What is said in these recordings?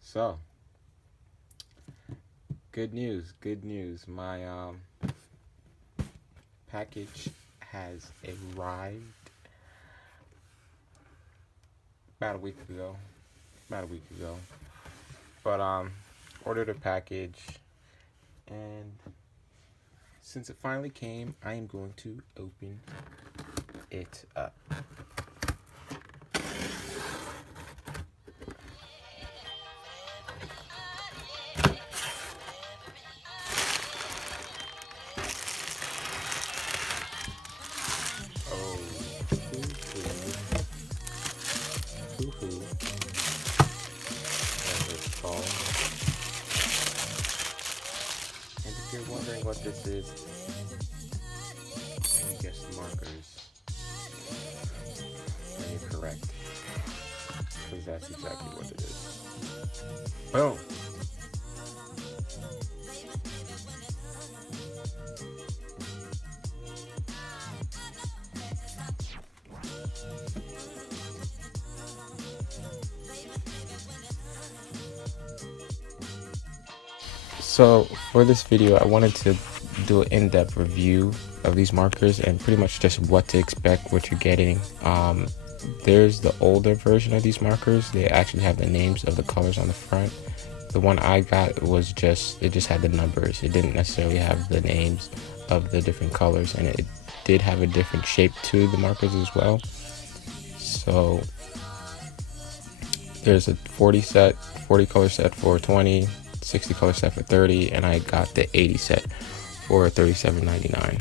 So, good news. My package has arrived about a week ago. About a week ago. But ordered a package, and since it finally came, I am going to open it up. Oh, hoo-hoo, as it's called. And if you're wondering what this is, and you guess markers, then you're correct, because that's exactly what it is. Boom! So for this video, I wanted to do an in-depth review of these markers and pretty much just what to expect, what you're getting. There's the older version of these markers. They actually have the names of the colors on the front. The one I got was it just had the numbers. It didn't necessarily have the names of the different colors, and it did have a different shape to the markers as well. So there's a 40 color set for 20, 60 color set for 30, and I got the 80 set for $37.99.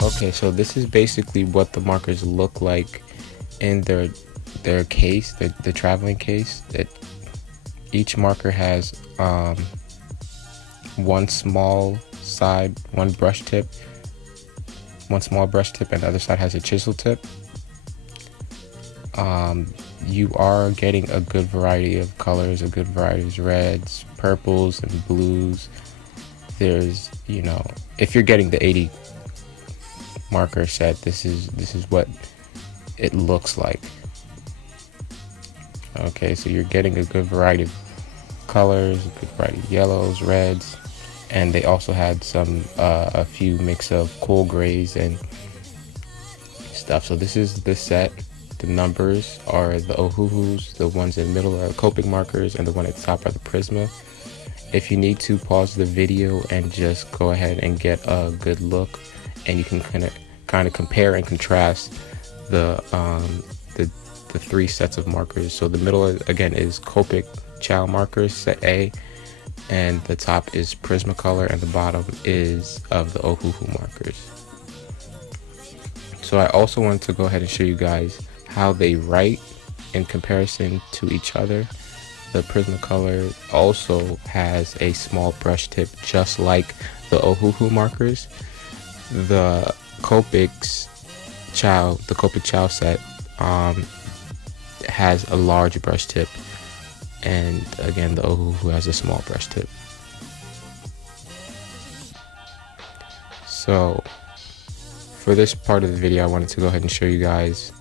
Okay, so this is basically what the markers look like in their case, the traveling case. Each marker has one small side, one small brush tip, and the other side has a chisel tip. You are getting a good variety of colors, a good variety of reds, purples, and blues. There's, if you're getting the 80 marker set, this is what it looks like. Okay, so you're getting a good variety of colors, a good variety of yellows, reds, and they also had a few mix of cool grays and stuff. So this is the set. The numbers are the Ohuhus, the ones in the middle are Copic markers, and the one at the top are the Prisma. If you need to, pause the video and just go ahead and get a good look, and you can kind of compare and contrast the three sets of markers. So the middle again is Copic Chow markers, set A, and the top is Prismacolor, and the bottom is of the Ohuhu markers. So I also wanted to go ahead and show you guys how they write in comparison to each other. The Prismacolor also has a small brush tip, just like the Ohuhu markers. The Copic Chow set has a large brush tip, and again the Ohuhu has a small brush tip. So for this part of the video, I wanted to go ahead and show you guys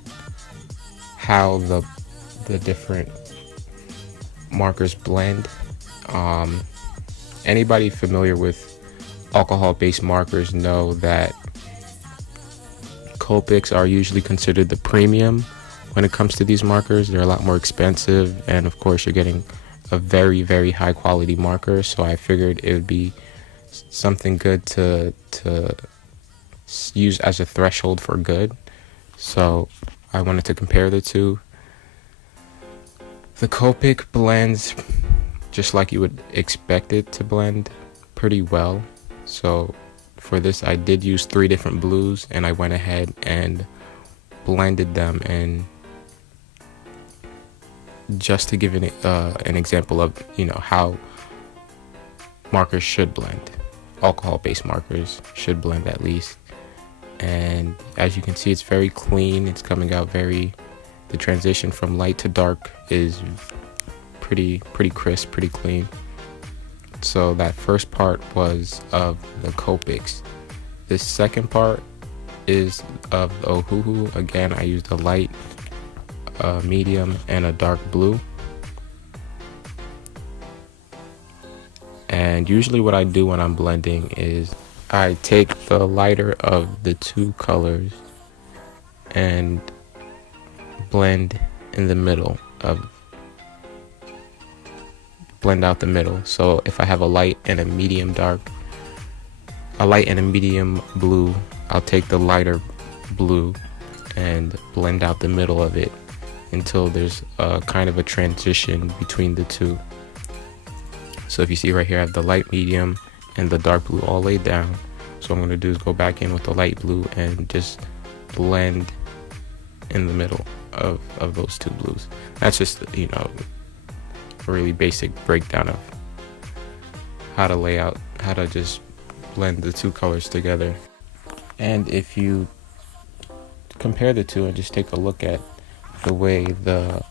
how the different markers blend. Anybody familiar with alcohol-based markers know that Copics are usually considered the premium when it comes to these markers. They're a lot more expensive, and of course you're getting a very, very high quality marker, so I figured it would be something good to use as a threshold for good. So I wanted to compare the two. The Copic blends just like you would expect it to blend, pretty well. So for this I did use 3 different blues, and I went ahead and blended them, and just to give an example of how markers should blend. Alcohol-based markers should blend at least. And as you can see, it's very clean. It's coming out the transition from light to dark is pretty crisp, pretty clean. So that first part was of the Copics, this second part is of the Ohuhu. Again, I used a light, medium, and a dark blue. And usually what I do when I'm blending is I take the lighter of the two colors and blend in the middle blend out the middle. So if I have a light and a medium blue, I'll take the lighter blue and blend out the middle of it until there's a kind of a transition between the two. So if you see right here, I have the light, medium, and the dark blue all laid down. So what I'm going to do is go back in with the light blue and just blend in the middle of those two blues. That's just, you know, a really basic breakdown of how to just blend the two colors together. And if you compare the two and just take a look at the way the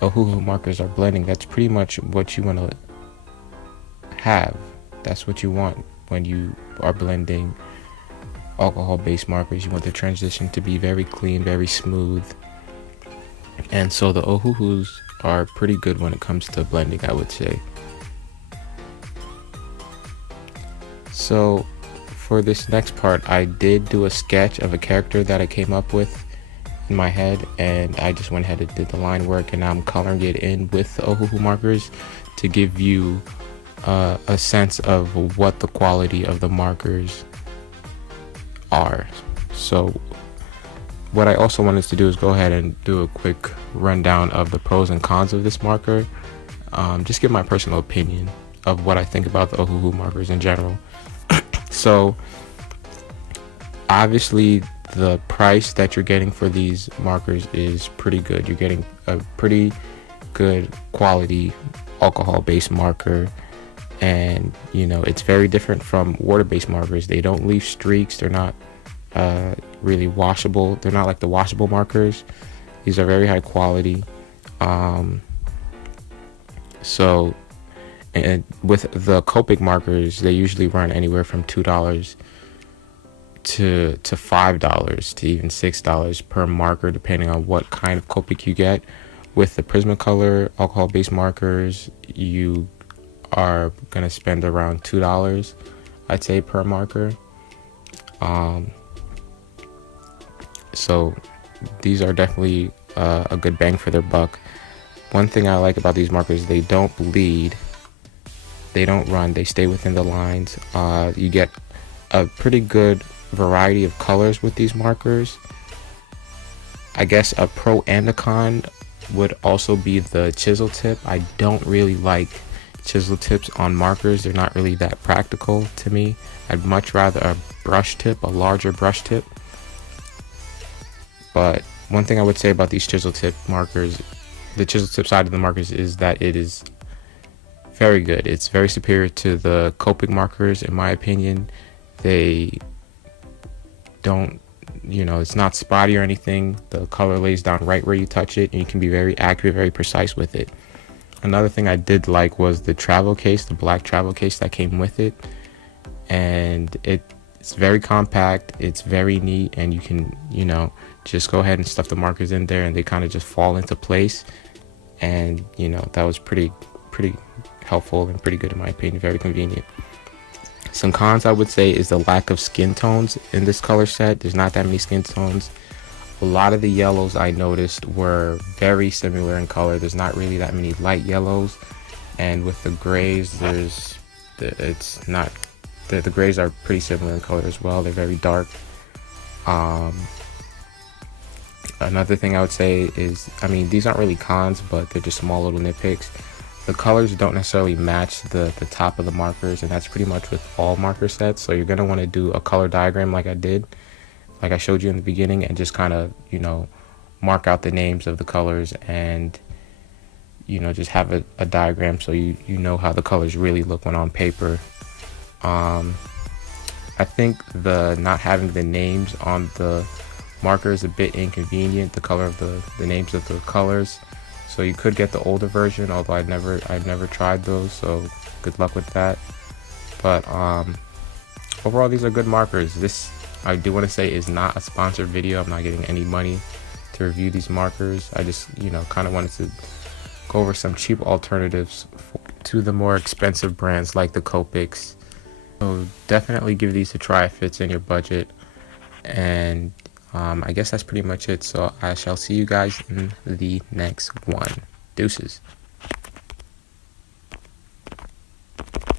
Ohuhu markers are blending, that's pretty much what you want to have. That's what you want when you are blending alcohol-based markers. You want the transition to be very clean, very smooth. And so the Ohuhus are pretty good when it comes to blending, I would say. So for this next part, I did do a sketch of a character that I came up with in my head, and I just went ahead and did the line work, and now I'm coloring it in with the Ohuhu markers to give you a sense of what the quality of the markers are. So what I also wanted to do is go ahead and do a quick rundown of the pros and cons of this marker. Just give my personal opinion of what I think about the Ohuhu markers in general. So obviously the price that you're getting for these markers is pretty good. You're getting a pretty good quality alcohol-based marker, and you know, it's very different from water-based markers. They don't leave streaks. They're not really washable. They're not like the washable markers. These are very high quality. So, and with the Copic markers, they usually run anywhere from $2 to $5 to even $6 per marker, depending on what kind of Copic you get. With the Prismacolor alcohol-based markers, you are gonna spend around $2, I'd say, per marker. So these are definitely a good bang for their buck. One thing I like about these markers, they don't bleed, they don't run, they stay within the lines. You get a pretty good variety of colors with these markers. I guess a pro and a con would also be the chisel tip. I don't really like chisel tips on markers. They're not really that practical to me. I'd much rather a brush tip, a larger brush tip. But one thing I would say about these chisel tip markers, the chisel tip side of the markers, is that it is very good. It's very superior to the Copic markers, in my opinion. They don't, you know, it's not spotty or anything. The color lays down right where you touch it, and you can be very accurate, very precise with it. Another thing I did like was the travel case, the black travel case that came with it. And it's very compact, it's very neat, and you can, you know, just go ahead and stuff the markers in there and they kind of just fall into place. And, you know, that was pretty helpful and pretty good in my opinion, very convenient. Some cons I would say is the lack of skin tones in this color set. There's not that many skin tones. A lot of the yellows I noticed were very similar in color. There's not really that many light yellows, and with the grays, the grays are pretty similar in color as well. They're very dark. Another thing I would say is, I mean, these aren't really cons, but they're just small little nitpicks. The colors don't necessarily match the top of the markers, and that's pretty much with all marker sets. So you're going to want to do a color diagram like I did, like I showed you in the beginning, and just kind of, you know, mark out the names of the colors and, you know, just have a diagram so you know how the colors really look when on paper. I think the not having the names on the marker is a bit inconvenient, the color of the names of the colors. So you could get the older version, although I've never tried those, so good luck with that. But overall, these are good markers. This, I do want to say, is not a sponsored video. I'm not getting any money to review these markers. I just, kind of wanted to go over some cheap alternatives to the more expensive brands like the Copics. So definitely give these a try if it's in your budget. And I guess that's pretty much it. So I shall see you guys in the next one. Deuces.